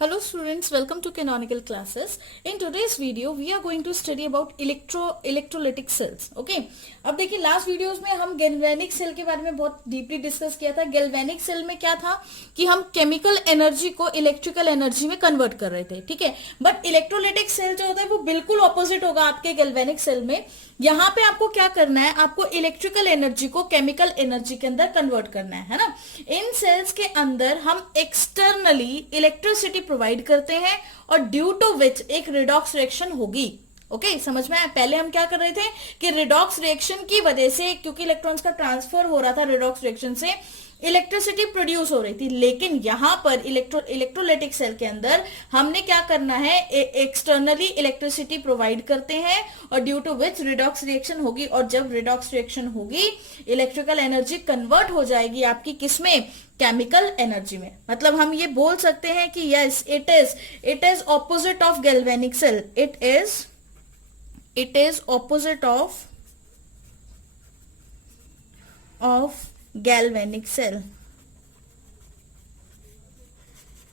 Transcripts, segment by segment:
Hello students, welcome to Canonical Classes. In today's video, we are going to study about electrolytic cells. Okay? अब देखिए last videos में हम galvanic cell के बारे में बहुत डीपली डिस्कस किया था. गैल्वेनिक सेल में क्या था कि हम केमिकल एनर्जी को इलेक्ट्रिकल एनर्जी में कन्वर्ट कर रहे थे. ठीक है, बट इलेक्ट्रोलाइटिक सेल जो होता है वो बिल्कुल ऑपोजिट होगा आपके गैल्वेनिक सेल में. यहाँ पे आपको क्या करना है, आपको इलेक्ट्रिकल एनर्जी को केमिकल एनर्जी के अंदर कन्वर्ट करना है ना. इन सेल्स के अंदर हम एक्सटर्नली इलेक्ट्रिसिटी प्रोवाइड करते हैं और ड्यू टू विच एक रिडॉक्स रिएक्शन होगी. ओके, समझ में आया. पहले हम क्या कर रहे थे कि रिडॉक्स रिएक्शन की वजह से, क्योंकि इलेक्ट्रॉन्स का ट्रांसफर हो रहा था रिडॉक्स रिएक्शन से, इलेक्ट्रिसिटी प्रोड्यूस हो रही थी. लेकिन यहां पर इलेक्ट्रोलाइटिक सेल के अंदर हमने क्या करना है, एक्सटर्नली इलेक्ट्रिसिटी प्रोवाइड करते हैं और due to which redox reaction होगी. और जब रिडॉक्स रिएक्शन होगी, इलेक्ट्रिकल एनर्जी कन्वर्ट हो जाएगी आपकी किसमें, केमिकल एनर्जी में. मतलब हम ये बोल सकते हैं कि yes, it is opposite of galvanic cell. It is opposite of galvanic cell.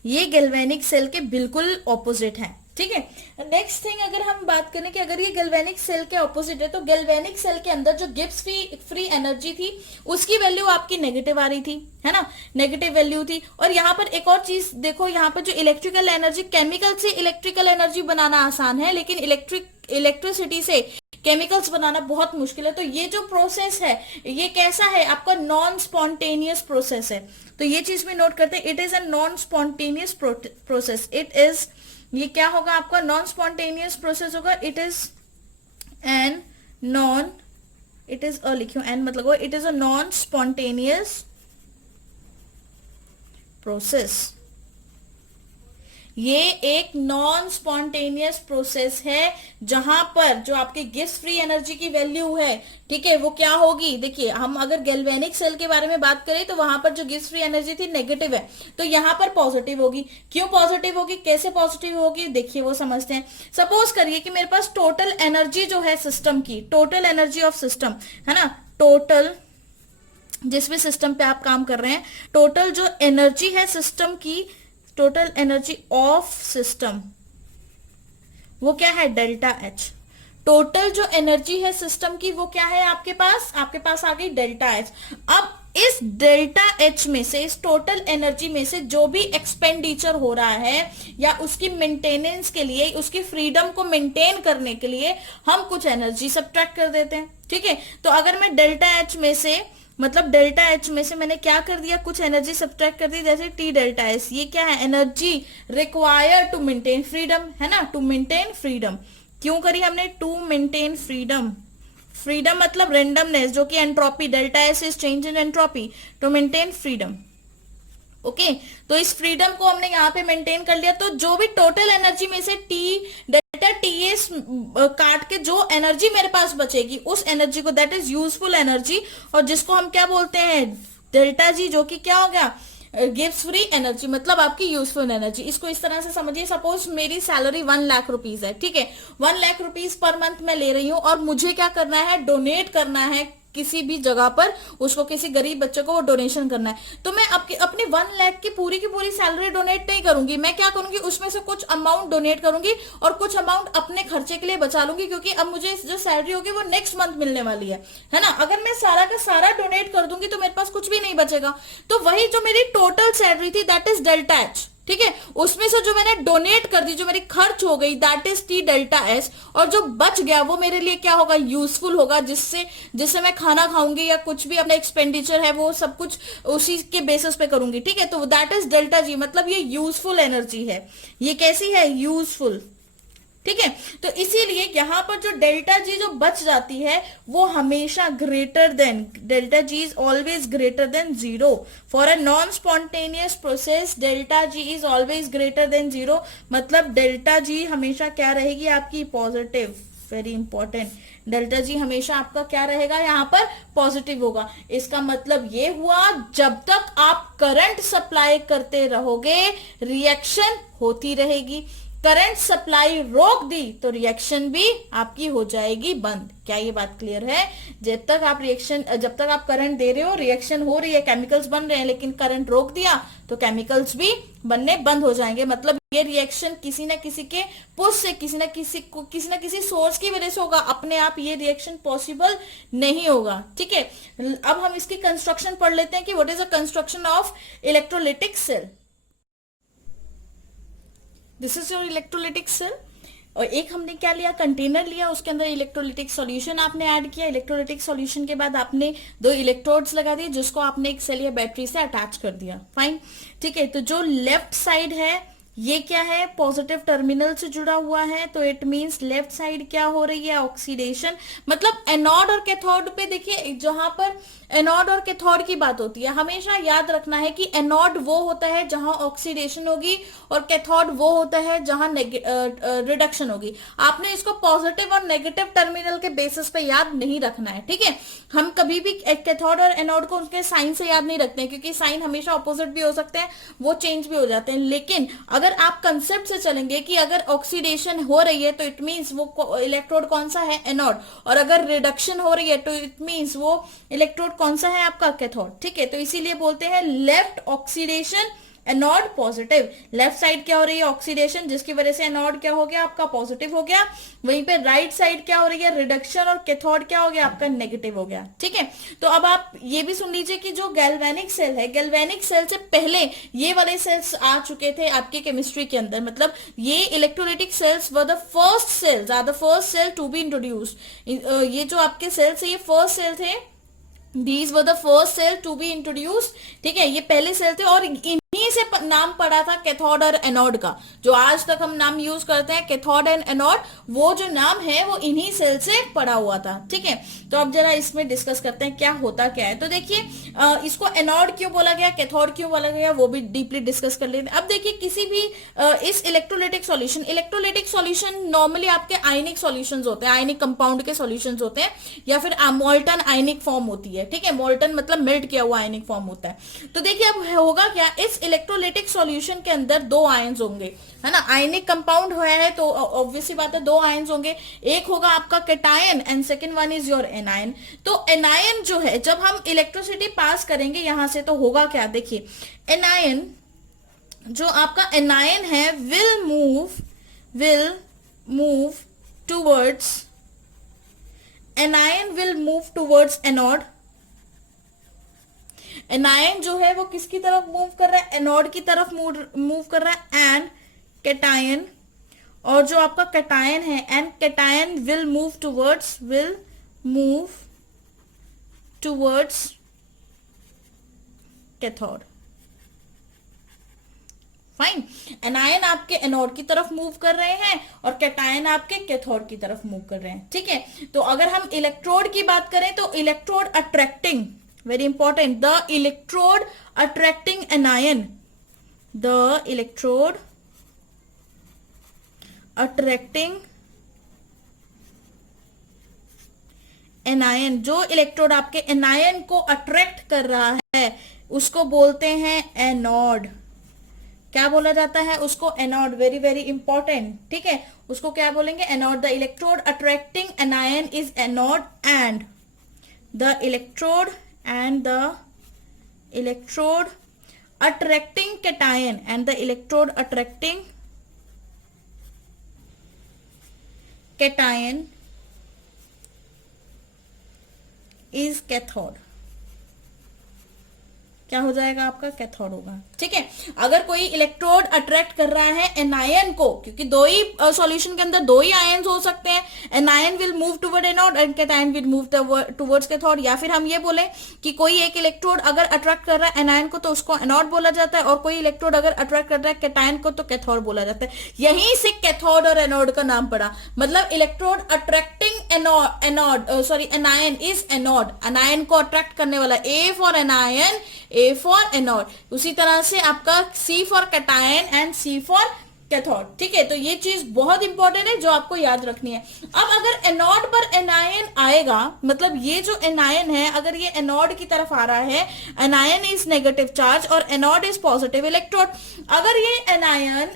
ये गैल्वेनिक सेल के बिल्कुल ऑपोजिट है. ठीक है. नेक्स्ट थिंग, अगर हम बात करें कि अगर ये गैल्वेनिक सेल के ऑपोजिट है, तो गैल्वेनिक सेल के अंदर जो गिब्स फ्री एनर्जी थी उसकी वैल्यू आपकी नेगेटिव आ रही थी, है ना, नेगेटिव वैल्यू थी. और यहाँ पर एक और चीज देखो, यहाँ पर जो इलेक्ट्रिकल एनर्जी, केमिकल से इलेक्ट्रिकल एनर्जी बनाना आसान है, लेकिन इलेक्ट्रिसिटी से केमिकल्स बनाना बहुत मुश्किल है. तो ये जो प्रोसेस है ये कैसा है, आपका नॉन स्पॉन्टेनियस प्रोसेस है. तो ये चीज में नोट करते हैं, it is a non spontaneous process. ये क्या होगा आपका, नॉन स्पॉन्टेनियस प्रोसेस होगा. इट इज लिखियो एन मतलब it is a non spontaneous process. ये एक नॉन स्पॉन्टेनियस प्रोसेस है जहां पर जो आपके गिब्स फ्री एनर्जी की वैल्यू है, ठीक है, वो क्या होगी. देखिए, हम अगर गैल्वेनिक सेल के बारे में बात करें तो वहां पर जो गिब्स फ्री एनर्जी थी नेगेटिव है, तो यहां पर पॉजिटिव होगी. क्यों पॉजिटिव होगी, कैसे पॉजिटिव होगी, देखिए वो समझते हैं. सपोज करिए कि मेरे पास टोटल एनर्जी जो है सिस्टम की, टोटल एनर्जी ऑफ सिस्टम है ना, टोटल जिस भी सिस्टम पे आप काम कर रहे हैं, टोटल जो एनर्जी है सिस्टम की, टोटल एनर्जी ऑफ सिस्टम, वो क्या है, डेल्टा एच. टोटल जो एनर्जी है सिस्टम की वो क्या है आपके पास आ गई डेल्टा एच. अब इस डेल्टा एच में से, इस टोटल एनर्जी में से जो भी एक्सपेंडिचर हो रहा है या उसकी मेंटेनेंस के लिए, उसकी फ्रीडम को मेंटेन करने के लिए हम कुछ एनर्जी सब्ट्रैक्ट कर देते हैं. ठीक है, तो अगर मैं डेल्टा एच में से, मतलब डेल्टा एच में से मैंने क्या कर दिया, कुछ एनर्जी सब्ट्रैक्ट कर दी, जैसे टी डेल्टा एस. ये क्या है, energy required to maintain freedom, है ना, टू मेंटेन फ्रीडम. क्यों करी हमने, टू मेंटेन फ्रीडम. फ्रीडम मतलब रेंडमनेस, जो कि entropy, delta S is change in entropy, to maintain freedom. Okay, तो इस फ्रीडम को हमने यहाँ पे मेंटेन कर लिया. तो जो भी टोटल एनर्जी में से डेल्टा टी एस काट के जो एनर्जी मेरे पास बचेगी, उस एनर्जी को, दैट इज यूजफुल एनर्जी, और जिसको हम क्या बोलते हैं, डेल्टा जी, जो कि क्या हो गया, गिव्स फ्री एनर्जी, मतलब आपकी यूजफुल एनर्जी. इसको इस तरह से समझिए, सपोज मेरी सैलरी 1 लाख रुपीज है. ठीक है, 1 लाख रुपीज पर मंथ में ले रही हूं और मुझे क्या करना है, डोनेट करना है किसी भी जगह पर, उसको किसी गरीब बच्चे को वो डोनेशन करना है. तो मैं अपनी 1 लाख की पूरी सैलरी डोनेट नहीं करूंगी. मैं क्या करूंगी, उसमें से कुछ अमाउंट डोनेट करूंगी और कुछ अमाउंट अपने खर्चे के लिए बचा लूंगी, क्योंकि अब मुझे जो सैलरी होगी वो नेक्स्ट मंथ मिलने वाली है ना. अगर मैं सारा का सारा डोनेट कर दूंगी तो मेरे पास कुछ भी नहीं बचेगा. तो वही जो मेरी टोटल सैलरी थी, दैट इज डेल्टा एच. ठीक है, उसमें से जो मैंने डोनेट कर दी, जो मेरी खर्च हो गई, that is T delta S. और जो बच गया वो मेरे लिए क्या होगा, यूजफुल होगा, जिससे मैं खाना खाऊंगी या कुछ भी अपना एक्सपेंडिचर है वो सब कुछ उसी के बेसिस पे करूंगी. ठीक है, तो दैट इज डेल्टा जी, मतलब ये यूजफुल एनर्जी है. ये कैसी है, यूजफुल. ठीक है, तो इसीलिए यहां पर जो डेल्टा जी जो बच जाती है वो हमेशा greater than, delta G is always greater than 0. For a non spontaneous process delta G is always greater than 0. मतलब डेल्टा जी हमेशा क्या रहेगी आपकी, positive. Very important, delta G हमेशा आपका क्या रहेगा, यहाँ पर पॉजिटिव होगा. इसका मतलब ये हुआ, जब तक आप करंट सप्लाई करते रहोगे रिएक्शन होती रहेगी. करंट सप्लाई रोक दी तो रिएक्शन भी आपकी हो जाएगी बंद। क्या ये बात क्लियर है? जब तक आप करंट दे रहे हो, रिएक्शन हो रही है, केमिकल्स बन रहे हैं, लेकिन करंट रोक दिया तो केमिकल्स भी बनने बंद हो जाएंगे। मतलब ये रिएक्शन किसी ना किसी के पुश से, किसी ना किसी सोर्स की वजह से होगा, अपने आप ये रिएक्शन पॉसिबल नहीं होगा। ठीक है, अब हम इसकी कंस्ट्रक्शन पढ़ लेते हैं कि what is the construction of electrolytic cell. This is your electrolytic cell. और एक हमने क्या लिया, कंटेनर लिया, उसके अंदर इलेक्ट्रोलिटिक सॉल्यूशन आपने ऐड किया। इलेक्ट्रोलिटिक सॉल्यूशन के बाद आपने 2 इलेक्ट्रोड्स लगा दिए, जिसको आपने एक सेल या बैटरी से अटैच कर दिया। फाइन, ठीक है। तो जो लेफ्ट साइड है ये क्या है, पॉजिटिव टर्मिनल से जुड़ा हुआ है, तो इट मींस लेफ्ट साइड क्या हो रही है, ऑक्सीडेशन। मतलब एनोड और कैथोड पे देखिए, जहां पर एनोड और कैथोड की बात होती है, हमेशा याद रखना है कि एनोड वो होता है जहां ऑक्सीडेशन होगी और कैथोड वो होता है जहां रिडक्शन होगी। आपने इसको पॉजिटिव और नेगेटिव टर्मिनल के बेसिस पे याद नहीं रखना है। ठीक है, हम कभी भी कैथोड और एनोड को उनके साइन से याद नहीं रखते हैं, क्योंकि साइन हमेशा ऑपोजिट भी हो सकते हैं, वो चेंज भी हो जाते हैं। लेकिन अगर आप कंसेप्ट से चलेंगे कि अगर ऑक्सीडेशन हो रही है तो इट मींस वो इलेक्ट्रोड कौन सा है, एनोड, और अगर रिडक्शन हो रही है तो इट मींस वो इलेक्ट्रोड कौन सा है आपका, कैथोड। ठीक है, तो इसीलिए बोलते हैं left oxidation, anode positive. Left side क्या हो रही है, ऑक्सीडेशन, जिसकी वजह से एनोड क्या हो गया आपका, पॉजिटिव हो गया। वहीं पे राइट साइड क्या हो रही है, रिडक्शन, और कैथोड क्या हो गया आपका, नेगेटिव हो गया। ठीक है, तो अब आप ये भी सुन लीजिए कि जो गैल्वेनिक सेल है, गैल्वेनिक सेल से पहले ये वाले सेल्स आ चुके थे आपके केमिस्ट्री के अंदर। मतलब ये electrolytic cells were the first cells, are the first cell to be introduced. ये जो आपके सेल्स है ये फर्स्ट सेल थे, These were the first cell to be introduced। ठीक है, ये पहले सेल थे और इन्हीं से नाम पड़ा था कैथोड और एनोड का। जो आज तक हम नाम यूज करते हैं कैथोड एंड एनोड, वो जो नाम है वो इन्हीं सेल से पड़ा हुआ था। ठीक है, तो अब जरा इसमें डिस्कस करते हैं क्या होता क्या है। तो देखिए, इसको एनोड क्यों बोला गया, कैथोड क्यों बोला गया, वो भी डीपली डिस्कस कर लेते हैं। अब देखिए, किसी भी इस इलेक्ट्रोलाइटिक सॉल्यूशन नॉर्मली आपके आयनिक सॉल्यूशंस होते हैं, आयनिक कंपाउंड के सॉल्यूशंस होते हैं, या फिर मोल्टन आयनिक फॉर्म होती है। ठीक है, मोल्टन मतलब मेल्ट किया हुआ आयनिक फॉर्म होता है। तो देखिए अब होगा क्या, इस इलेक्ट्रोलाइटिक सॉल्यूशन के अंदर 2 आयंस होंगे, है ना। आयनिक कंपाउंड है तो ऑब्वियसली बात है 2 आयंस होंगे। एक होगा आपका cation and second one is your anion. तो एनायन जो है, जब हम इलेक्ट्रिसिटी पास करेंगे यहां से, तो होगा क्या, देखिए एनायन, जो आपका एनायन है will move towards, anion will move towards anode. Anion जो है वो किसकी तरफ मूव कर रहा है, एनोड की तरफ मूव कर रहा है। एंड कैटायन, और जो आपका कैटायन है, and cation will move towards cathode. Fine, anion आपके एनोड की तरफ मूव कर रहे हैं और कैटायन आपके कैथोड की तरफ मूव कर रहे हैं। ठीक है, तो अगर हम इलेक्ट्रोड की बात करें तो electrode attracting, very important, the electrode attracting anion, the electrode attracting anion, जो इलेक्ट्रोड आपके एनायन को अट्रैक्ट कर रहा है उसको बोलते हैं एनोड। क्या बोला जाता है उसको, एनोड। Very very important. ठीक है, उसको क्या बोलेंगे, anode. The electrode attracting anion is anode, and the electrode and the electrode attracting cation and the electrode attracting cation is cathode। क्या हो जाएगा आपका, कैथोड होगा। ठीक है, अगर कोई इलेक्ट्रोड अट्रैक्ट कर रहा है एनायन को, क्योंकि 2 ही सॉल्यूशन के अंदर 2 ही आयंस हो सकते हैं, anion will move toward anode and cation will move towards cathode. या फिर हम ये बोले कि कोई एक इलेक्ट्रोड अगर अट्रैक्ट कर रहा है एनायन को तो उसको एनोड बोला जाता है, और कोई इलेक्ट्रोड अगर अट्रैक्ट कर रहा है कैटायन को तो कैथोड बोला जाता है। यहीं से कैथोड और एनोड का नाम पड़ा। मतलब electrode attracting anion is anode, anion को अट्रैक्ट करने वाला। A for anion, A for anode. उसी तरह से आपका C for cation and C for cathode. ठीक है, तो ये चीज बहुत इंपॉर्टेंट है जो आपको याद रखनी है। अब अगर एनोड पर एनायन आएगा, मतलब ये जो एनायन है अगर ये एनोड की तरफ आ रहा है, एनायन इज नेगेटिव चार्ज और एनोड इज पॉजिटिव इलेक्ट्रोड। अगर ये एनायन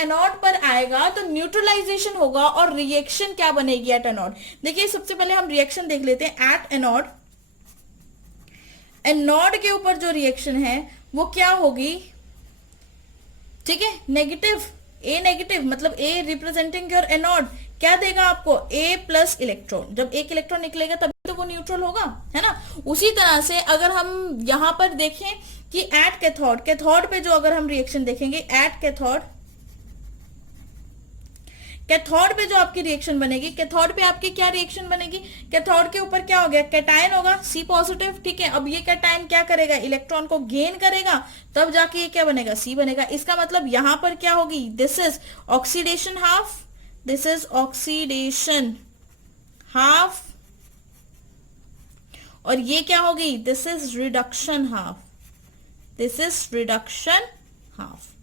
एनोड पर आएगा तो न्यूट्रलाइजेशन होगा और रिएक्शन क्या बनेगी एट एनोड। देखिए सबसे पहले हम रिएक्शन देख लेते हैं एट एनोड। एनोड के ऊपर जो रिएक्शन है वो क्या होगी, ठीक है, नेगेटिव, ए नेगेटिव, मतलब ए रिप्रेजेंटिंग योर एनोड क्या देगा आपको, ए प्लस इलेक्ट्रॉन। जब एक इलेक्ट्रॉन निकलेगा तभी तो वो न्यूट्रल होगा, है ना। उसी तरह से अगर हम यहां पर देखें कि एट कैथोड, कैथोड पे जो अगर हम रिएक्शन देखेंगे एट कैथोड, कैथोड पे जो आपकी रिएक्शन बनेगी, कैथोड पे आपकी क्या रिएक्शन बनेगी, कैथोड के ऊपर क्या हो गया, कैटायन होगा सी पॉजिटिव। ठीक है, अब ये कैटायन क्या करेगा, इलेक्ट्रॉन को गेन करेगा, तब जाके ये क्या बनेगा, सी बनेगा। इसका मतलब यहां पर क्या होगी, this is oxidation half, this is oxidation half, और ये क्या होगी, this is reduction half, this is reduction half.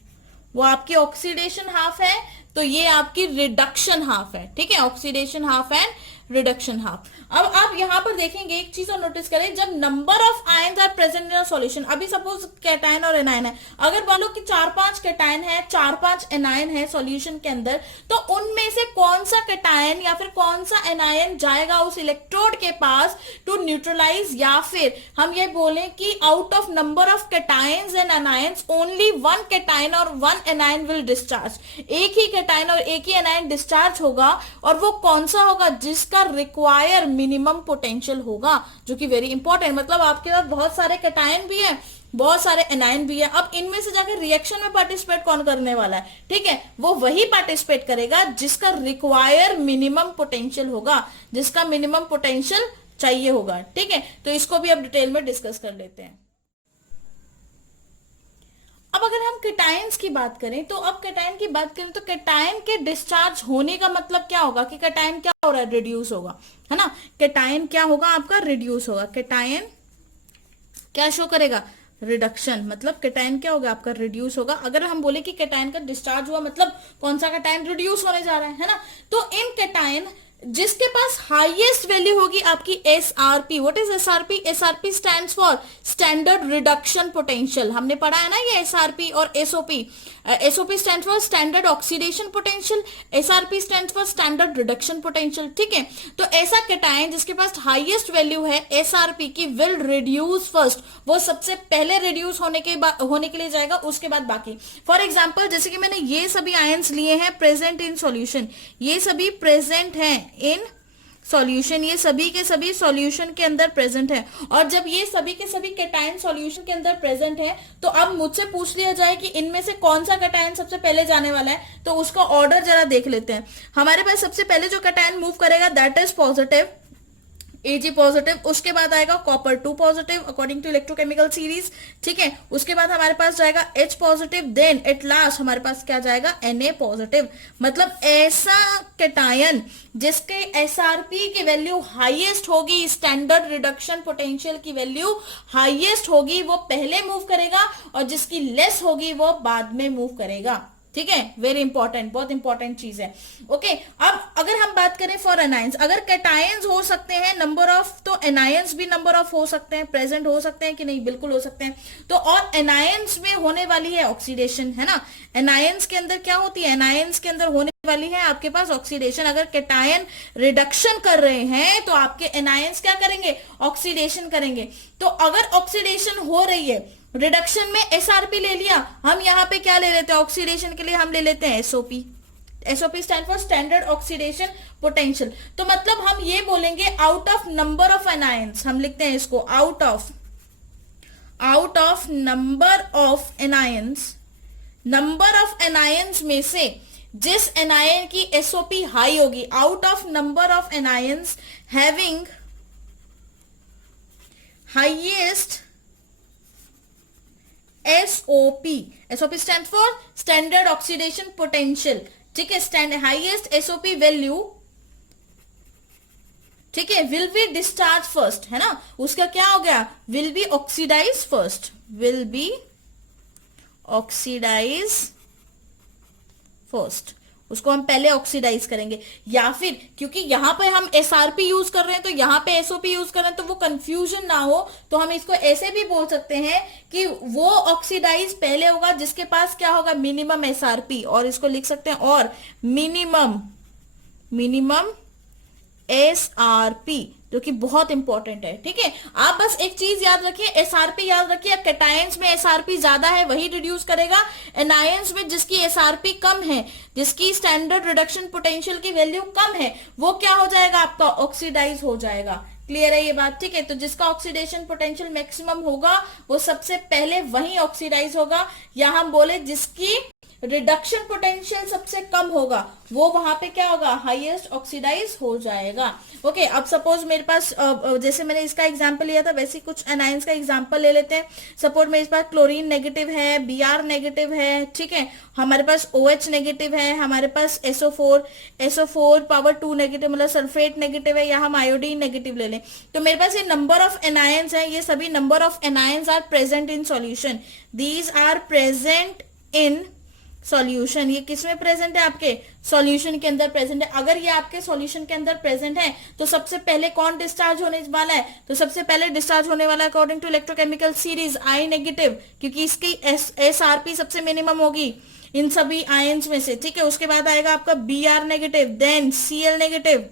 वो आपकी ऑक्सीडेशन हाफ है तो ये आपकी रिडक्शन हाफ है। ठीक है, oxidation half and reduction half. अब आप यहां पर देखेंगे एक चीज और नोटिस करें, जब number of ions are present in a solution, अभी सपोज कैटायन और एनायन है, अगर मान लो कि 4-5 कैटायन है 4-5 एनायन है सॉल्यूशन के अंदर, तो उनमें से कौन सा कैटायन या फिर कौन सा एनायन जाएगा उस इलेक्ट्रोड के पास टू न्यूट्रलाइज, या फिर हम ये बोलें कि out of number of cations and anions only one cation और वन एनायन विल डिस्चार्ज। एक ही कैटायन और एक ही एनायन डिस्चार्ज होगा, और वो कौन सा होगा, जिसका रिक्वायर मिनिमम पोटेंशियल होगा, जो कि वेरी इंपॉर्टेंट। मतलब आपके पास बहुत सारे कैटायन भी है, बहुत सारे एनायन भी है, अब इनमें से जाकर रिएक्शन में पार्टिसिपेट कौन करने वाला है, ठीक है, वो वही पार्टिसिपेट करेगा जिसका रिक्वायर मिनिमम पोटेंशियल होगा, जिसका मिनिमम पोटेंशियल चाहिए होगा। ठीक है, तो इसको भी अब डिटेल में डिस्कस कर लेते हैं। अब अगर हम कैटायंस की बात करें, तो अब कैटायन की बात करें तो कैटायन के डिस्चार्ज होने का मतलब क्या होगा कि कैटायन क्या हो रहा है, रिड्यूस होगा, है ना। कैटायन क्या होगा आपका, रिड्यूस होगा। कैटायन क्या शो करेगा, रिडक्शन, मतलब कैटायन क्या होगा आपका, रिड्यूस होगा। अगर हम बोले कि कैटायन का डिस्चार्ज हुआ मतलब कौन सा कैटायन रिड्यूस होने जा रहा है ना। तो इन कैटायन जिसके पास हाईएस्ट वैल्यू होगी आपकी SRP, what is SRP, SRP stands for standard reduction potential. हमने पढ़ा है ना ये एसआरपी और SOP. SOP stands for standard oxidation potential, SRP stands for standard reduction potential. ठीक है, तो ऐसा कैटायन जिसके पास हाईएस्ट वैल्यू है एसआरपी की विल रिड्यूस फर्स्ट, वो सबसे पहले रिड्यूस होने के लिए जाएगा, उसके बाद बाकी। फॉर एग्जाम्पल जैसे कि मैंने ये सभी आयंस लिए हैं प्रेजेंट इन सॉल्यूशन, ये सभी प्रेजेंट हैं इन सॉल्यूशन, ये सभी के सभी सॉल्यूशन के अंदर प्रेजेंट है। और जब ये सभी के सभी कैटायन सॉल्यूशन के अंदर प्रेजेंट है, तो अब मुझसे पूछ लिया जाए कि इनमें से कौन सा कैटायन सबसे पहले जाने वाला है, तो उसका ऑर्डर जरा देख लेते हैं। हमारे पास सबसे पहले जो कैटायन मूव करेगा that is positive, Ag positive, उसके बाद आएगा copper 2 positive according to electrochemical series. ठीक है, उसके बाद हमारे पास जाएगा H positive, then at last हमारे पास क्या जाएगा, Na पॉजिटिव। मतलब ऐसा कैटायन जिसके एसआरपी की वैल्यू हाईएस्ट होगी, स्टैंडर्ड रिडक्शन पोटेंशियल की वैल्यू हाईएस्ट होगी, वो पहले मूव करेगा, और जिसकी लेस होगी वो बाद में मूव करेगा। ठीक है, वेरी इंपॉर्टेंट, बहुत इंपॉर्टेंट चीज है। ओके, अब अगर हम बात करें फॉर एनायंस, अगर कैटायंस हो सकते हैं नंबर ऑफ, तो एनायंस भी नंबर ऑफ हो सकते हैं, प्रेजेंट हो सकते हैं कि नहीं, बिल्कुल हो सकते हैं। तो और एनायंस में होने वाली है ऑक्सीडेशन, है ना। एनायंस के अंदर क्या होती है, एनायंस के अंदर होने वाली है आपके पास ऑक्सीडेशन। अगर कैटायन रिडक्शन कर रहे हैं तो आपके एनायंस क्या करेंगे, ऑक्सीडेशन करेंगे। तो अगर ऑक्सीडेशन हो रही है, रिडक्शन में एसआरपी ले लिया, हम यहाँ पे क्या ले लेते हैं, ऑक्सीडेशन के लिए हम ले लेते हैं SOP. SOP stand for standard oxidation potential. तो मतलब हम ये बोलेंगे out of number of anions, हम लिखते हैं इसको out of number of anions, number of anions में से जिस एनायन की एसओपी हाई होगी, out of number of anions having highest SOP, SOP stand for standard oxidation potential. ठीक है, स्टैंड हाईएस्ट एसओपी वैल्यू, ठीक है, विल बी डिस्चार्ज फर्स्ट, है ना। उसका क्या हो गया, will be oxidise first, will be oxidise first, उसको हम पहले ऑक्सीडाइज करेंगे। या फिर क्योंकि यहाँ पे हम एसआरपी यूज कर रहे हैं तो यहाँ पे एसओपी यूज कर रहे हैं, तो वो कंफ्यूजन ना हो तो हम इसको ऐसे भी बोल सकते हैं कि वो ऑक्सीडाइज पहले होगा जिसके पास क्या होगा, मिनिमम एसआरपी, और इसको लिख सकते हैं और मिनिमम एसआरपी, जो कि बहुत इंपॉर्टेंट है। ठीक है, आप बस एक चीज याद रखिए, एसआरपी याद रखिए, कैटायंस में एसआरपी ज्यादा है वही रिड्यूस करेगा, एनायंस में जिसकी एसआरपी कम है, जिसकी स्टैंडर्ड रिडक्शन पोटेंशियल की वैल्यू कम है, वो क्या हो जाएगा, आपका ऑक्सीडाइज हो जाएगा। क्लियर है ये बात? ठीक है, तो जिसका ऑक्सीडेशन पोटेंशियल मैक्सिमम होगा वो सबसे पहले वही ऑक्सीडाइज होगा, या हम बोले जिसकी रिडक्शन पोटेंशियल सबसे कम होगा वो वहां पे क्या होगा, हाईएस्ट ऑक्सीडाइज हो जाएगा। ओके, अब सपोज मेरे पास जैसे मैंने इसका एग्जांपल लिया था वैसे कुछ एनाइंस का एग्जांपल ले लेते हैं। सपोज मेरे पास क्लोरीन नेगेटिव है, Br नेगेटिव है, ठीक है, हमारे पास OH नेगेटिव है, हमारे पास SO4 पावर 2 नेगेटिव मतलब सल्फेट नेगेटिव है, या हम आयोडीन नेगेटिव ले लें। तो मेरे पास ये नंबर ऑफ एनायंस है, ये सभी number of anions are present in solution, these are present in solution. ये किस में प्रेजेंट है, आपके सॉल्यूशन के अंदर प्रेजेंट है। अगर ये आपके सॉल्यूशन के अंदर प्रेजेंट है तो सबसे पहले कौन डिस्चार्ज होने वाला है, तो सबसे पहले डिस्चार्ज होने वाला है according to electrochemical series I negative, क्योंकि इसकी एसआरपी सबसे मिनिमम होगी इन सभी आयंस में से। ठीक है, उसके बाद आएगा आपका Br negative, then Cl negative,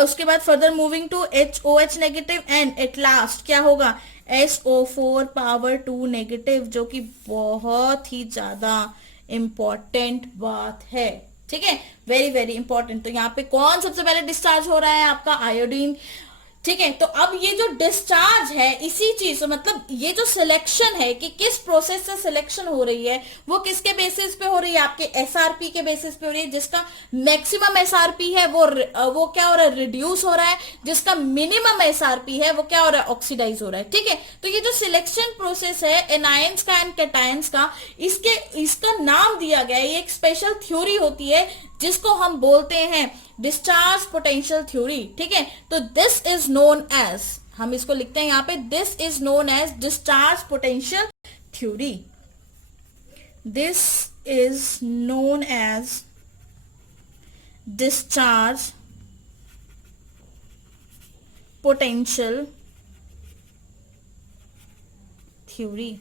उसके बाद further moving to OH negative, and at last क्या होगा, SO4 पावर 2 नेगेटिव, जो कि बहुत ही ज्यादा इंपॉर्टेंट बात है। ठीक है, वेरी वेरी इंपॉर्टेंट। तो यहाँ पे कौन सबसे पहले डिस्चार्ज हो रहा है, आपका आयोडीन। ठीक है, तो अब ये जो डिस्चार्ज है इसी चीज मतलब ये जो सिलेक्शन है कि किस प्रोसेस से सिलेक्शन हो रही है वो किसके बेसिस पे हो रही है, आपके एसआरपी के बेसिस पे हो रही है। जिसका मैक्सिमम एसआरपी है वो क्या हो रहा है, रिड्यूस हो रहा है, जिसका मिनिमम एसआरपी है वो क्या हो रहा है, ऑक्सीडाइज हो रहा है। ठीक है, तो ये जो सिलेक्शन प्रोसेस है एनायंस का एंड कैटायंस का, इसका नाम दिया गया है, ये एक स्पेशल थ्योरी होती है जिसको हम बोलते हैं डिस्चार्ज पोटेंशियल थ्योरी। ठीक है, तो दिस इज नोन एज, हम इसको लिखते हैं यहाँ पे, this is known as discharge potential theory. This is known as discharge potential theory.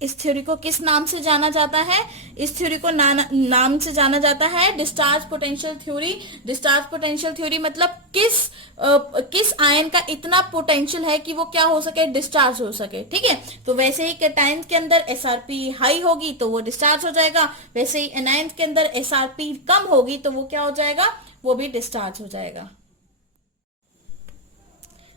इस थ्योरी को किस नाम से जाना जाता है, इस थ्योरी को नाम से जाना जाता है discharge potential theory. Discharge potential theory मतलब किस आयन का इतना पोटेंशियल है कि वो क्या हो सके, डिस्चार्ज हो सके। ठीक है, तो वैसे ही कैटायन के अंदर एसआरपी हाई होगी तो वो डिस्चार्ज हो जाएगा, वैसे ही एनायन के अंदर एसआरपी कम होगी तो वो क्या हो जाएगा, वो भी डिस्चार्ज हो जाएगा।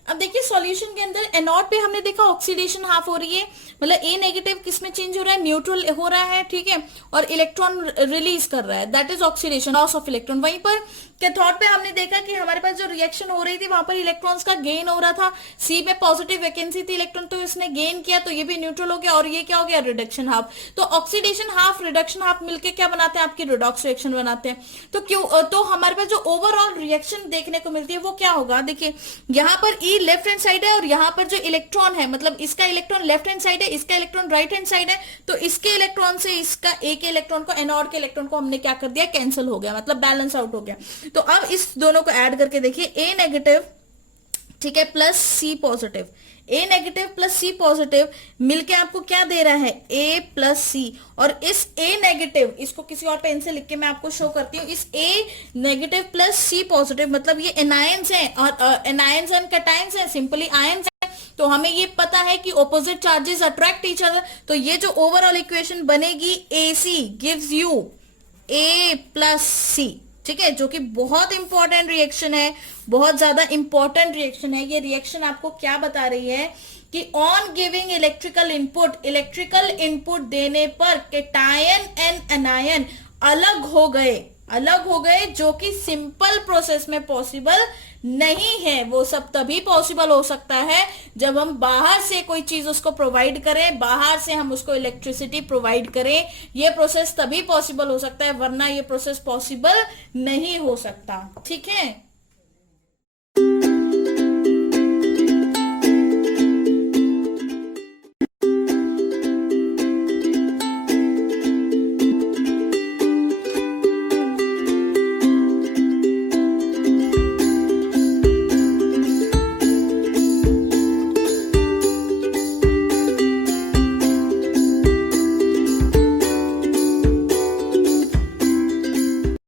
अब देखिए सॉल्यूशन के अंदर एनोड पे हमने देखा ऑक्सीडेशन हाफ हो रही है, मतलब ए नेगेटिव किस में चेंज हो रहा है, न्यूट्रल हो रहा है। ठीक है, और इलेक्ट्रॉन रिलीज कर रहा है, that is oxidation, loss of electron. वहीं पर कैथोड पे हमने देखा कि हमारे पास जो रिएक्शन हो रही थी वहां पर इलेक्ट्रॉन्स का गेन हो रहा था, सी में पॉजिटिव वैकेंसी थी इलेक्ट्रॉन, तो इसने गेन किया तो ये भी न्यूट्रल हो गया, और ये क्या हो गया, रिडक्शन हाफ। तो ऑक्सीडेशन हाफ रिडक्शन हाफ मिलके क्या बनाते हैं, आपकी रिडॉक्स रिएक्शन बनाते हैं। तो क्यों, तो हमारे पास जो ओवरऑल रिएक्शन देखने को मिलती है वो क्या होगा, देखिए यहाँ पर ई लेफ्ट हैंड साइड है और यहाँ पर जो इलेक्ट्रॉन है मतलब इसका इलेक्ट्रॉन लेफ्ट हैंड साइड है, इसका इलेक्ट्रॉन राइट हैंड साइड है, तो इसके इलेक्ट्रॉन से इसका ए के इलेक्ट्रॉन को, एनोड के इलेक्ट्रॉन को हमने क्या कर दिया, कैंसिल हो गया, मतलब बैलेंस आउट हो गया। तो अब इस दोनों को ऐड करके देखिए, ए नेगेटिव ठीक है प्लस सी पॉजिटिव, ए नेगेटिव प्लस सी पॉजिटिव मिलके आपको क्या दे रहा है, ए प्लस सी। और इस ए नेगेटिव, इसको किसी और पेन से लिख के मैं आपको शो करती हूँ, इस A negative plus C positive मतलब ये एनायंस है और एनायंस एंड कैटायंस है, सिंपली आयंस है। तो हमें ये पता है कि opposite charges attract each other, तो ये जो ओवरऑल इक्वेशन बनेगी AC gives you A plus C. ठीक है, जो कि बहुत इंपॉर्टेंट रिएक्शन है, बहुत ज्यादा इंपॉर्टेंट रिएक्शन है। ये रिएक्शन आपको क्या बता रही है कि ऑन गिविंग इलेक्ट्रिकल इनपुट देने पर कैटायन एंड एनायन अलग हो गए, जो कि सिंपल प्रोसेस में पॉसिबल नहीं है। वो सब तभी पॉसिबल हो सकता है जब हम बाहर से कोई चीज उसको प्रोवाइड करें, बाहर से हम उसको इलेक्ट्रिसिटी प्रोवाइड करें, ये प्रोसेस तभी पॉसिबल हो सकता है, वरना ये प्रोसेस पॉसिबल नहीं हो सकता। ठीक है।